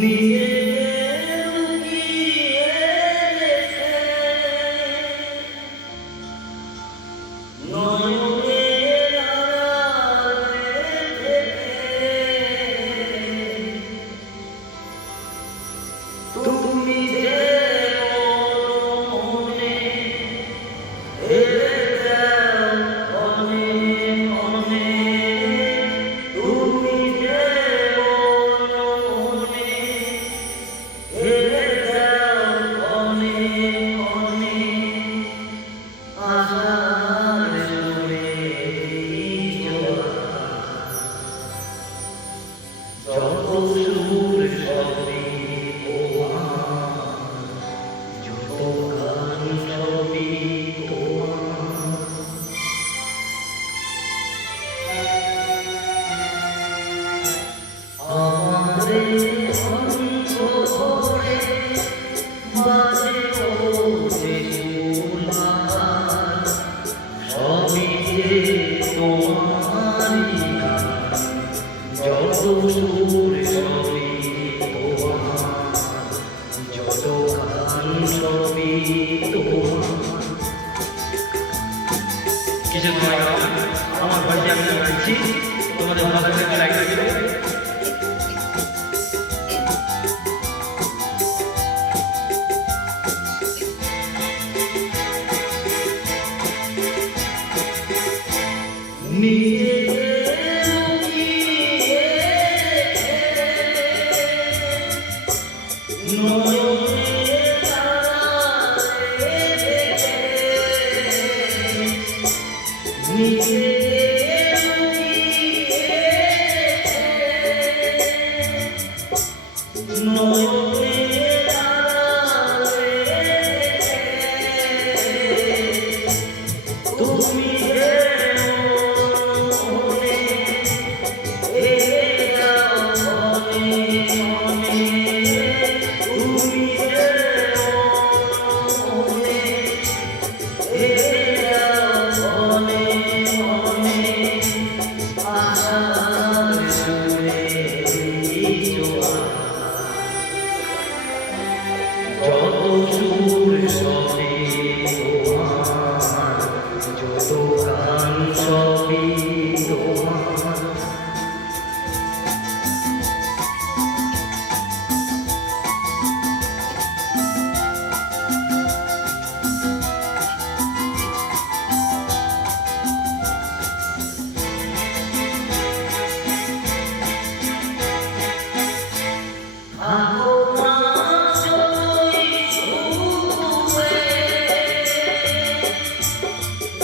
নিয়ে কিছুক্ষণ আগে আমার বাড়িতে আমি যাচ্ছি তোমাদের মাথার সাথে লাগিয়ে দেবে। Música